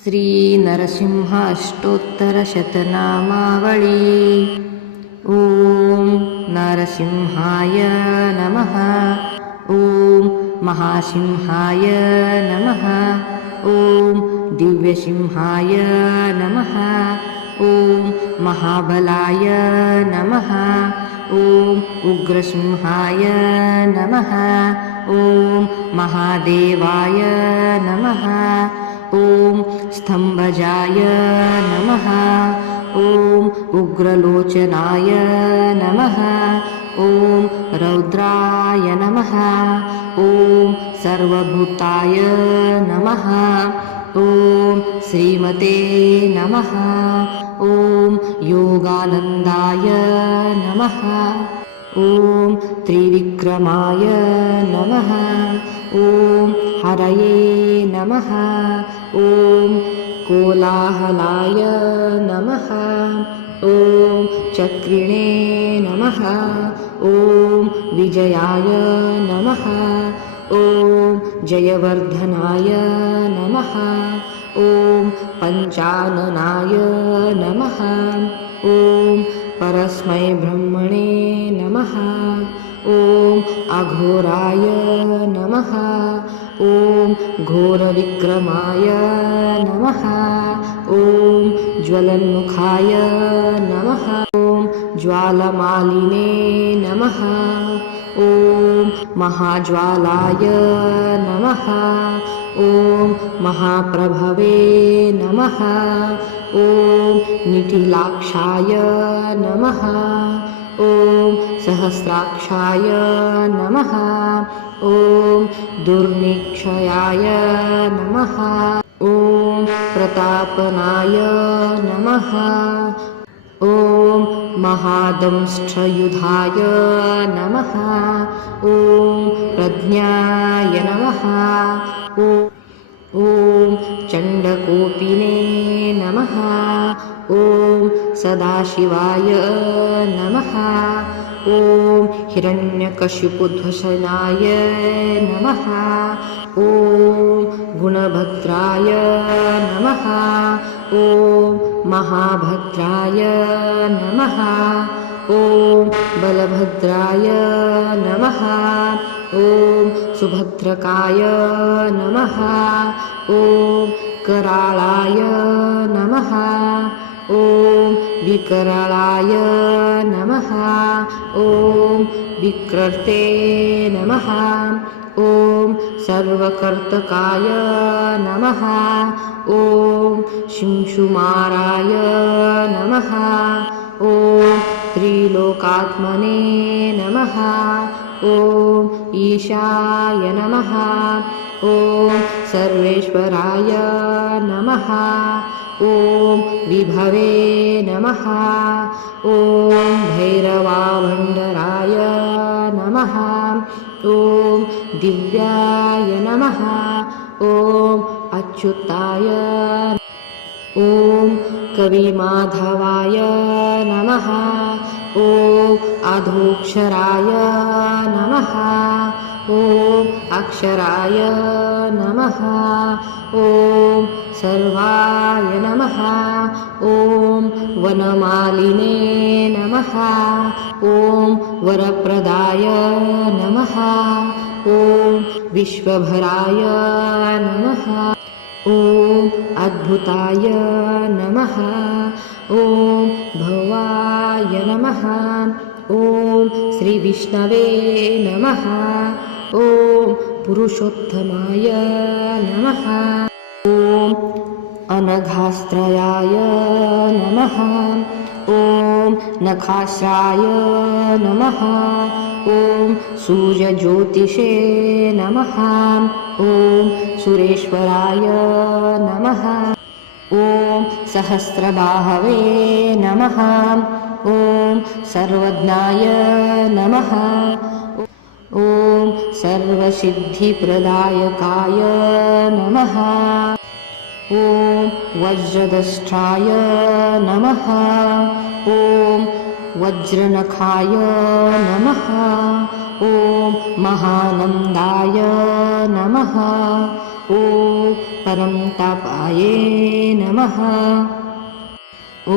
श्री नरसिंह अष्टोत्तरशतनामावळी। ॐ नरसिंहाय नमः। ॐ महासिंहाय नमः। ॐ दिव्यसिंहाय नमः। ॐ महाबलाय नमः। ॐ उग्रसिंहाय नमः। ॐ महादेवाय नमः। ॐ स्तंभजाय नमः। ॐ उग्रलोचनाय नमः। ॐ रौद्राय नमः। ॐ सर्वभूताय नमः। ॐ श्रीमते नमः। ॐ योगानन्दाय नमः। ॐ त्रिविक्रमाय नमः। ॐ हरये नमः। ॐ कोलाहलाय नमः। ॐ चक्रिणे नमः। ॐ विजयाय नमः। ॐ जयवर्धनाय नमः। ॐ पञ्चाननाय नमः। ॐ परस्मै ब्रह्मणे नमः। ॐ अघोराय नमः। ॐ घोरविक्रमाय नमः। ॐ ज्वलन्मुखाय नमः। ॐ ज्वालमालिने नमः। ॐ महाज्वालाय नमः। ॐ महाप्रभवे नमः। ॐ निटिलाक्षाय नमः। ॐ सहस्राक्षाय नमः। ॐ दुर्निक्षयाय नमः। ॐ प्रतापनाय नमः। ॐ महादंष्ट्रयुधाय नमः। ॐ प्रज्ञाय नमः। ॐ चण्डकोपिने नमः। ॐ सदाशिवाय नमः। ॐ हिरण्यकशिपुध्वसनाय नमः। ॐ गुणभद्राय नमः। ॐ महाभद्राय नमः। ॐ बलभद्राय नमः। ॐ सुभद्रकाय नमः। ॐ कराळाय नमः। ॐ विकराळाय नमः। ॐ विक्रर्ते नमः। ॐ सर्वकर्तकाय नमः। ॐ शिंशुमाराय नमः। ॐ त्रिलोकात्मने नमः। ॐ ईशाय नमः। ॐ सर्वेश्वराय नमः। ॐ विभवे नमः। ॐ भैरवाभण्डराय नमः। ॐ दिव्याय नमः। ॐ अच्युताय। ॐ कविमाधवाय नमः। ॐ अधोक्षराय नमः। ॐ अक्षराय नमः। ॐ सर्वाय नमः। ॐ वनमालिने नमः। ॐ वरप्रदाय नमः। ॐ विश्वभराय नमः। ॐ अद्भुताय नमः। ॐ भवाय नमः। ॐ श्रीविष्णवे नमः। ॐ पुरुषोत्तमाय नमः। ॐ अनघास्त्रयाय नमः। ॐ नखास्राय नमः। ॐ सूर्यज्योतिषे नमः। ॐ सुरेश्वराय नमः। ॐ सहस्रबाहवे नमः। ॐ सर्वज्ञाय नमः। ॐ सर्वसिद्धिप्रदायकाय नमः। ॐ वज्रदष्ट्राय नमः। ॐ वज्रनखाय नमः। ॐ महानन्दाय नमः। ॐ परं तापाये नमः। ॐ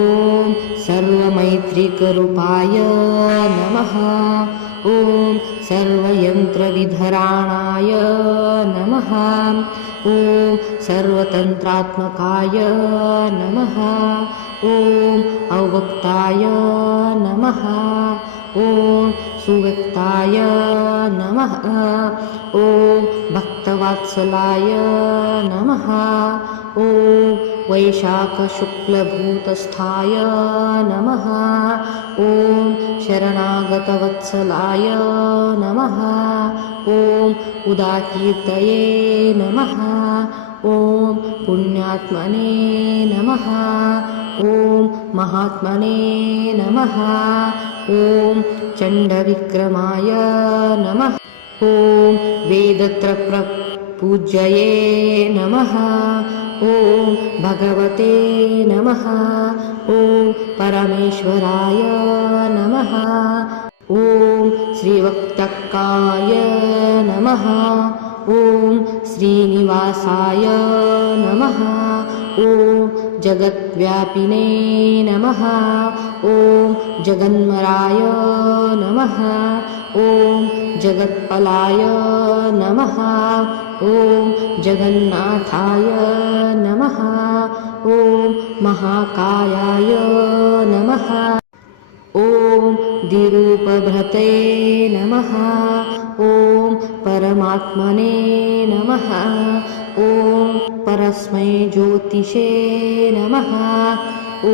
सर्वमैत्रिकरूपाय नमः। ॐ सर्वयन्त्रविधराणाय नमः। ॐ सर्वतन्त्रात्मकाय नमः। ॐ अव्यक्ताय नमः। ॐ सुव्यक्ताय नमः। ॐ भक्तवात्सलाय नमः। ॐ वैशाखशुक्लभूतस्थाय नमः। ॐ शरणागतवत्सलाय नमः। ॐ उदाकीर्तये नमः। ॐ पुण्यात्मने नमः। ॐ महात्मने नमः। ॐ चण्डविक्रमाय नमः। ॐ वेदत्रप्रपूज्यये नमः। ॐ भगवते नमः। ॐ परमेश्वराय नमः। ॐ श्रीवक्तकाय नमः। ॐ श्रीनिवासाय नमः। ॐ जगद्व्यापिने नमः। ॐ जगन्मराय नमः। ॐ जगत्पलाय नमः। ॐ जगन्नाथाय नमः। ॐ महाकायाय नमः। ॐ द्विरूपभृते नमः। ॐ परमात्मने नमः। ॐ परस्मै ज्योतिषे नमः। ॐ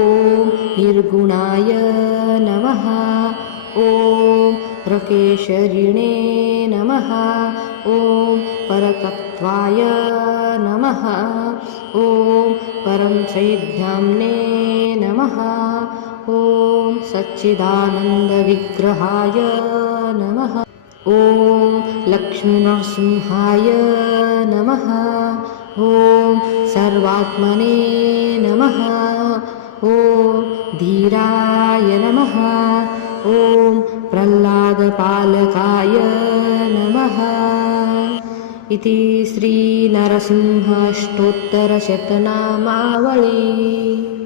निर्गुणाय नमः। ॐ रकेशरिणे नमः। ॐ परतत्त्वाय नमः। ॐ परं चैद्धाम्ने नमः। ॐ सच्चिदानन्दविग्रहाय नमः। ॐ लक्ष्मीनरसिंहाय नमः। ॐ सर्वात्मने नमः। ॐ धीराय नमः। ॐ प्रह्लादपालकाय नमः। इति श्रीनरसिंहाष्टोत्तरशतनामावली।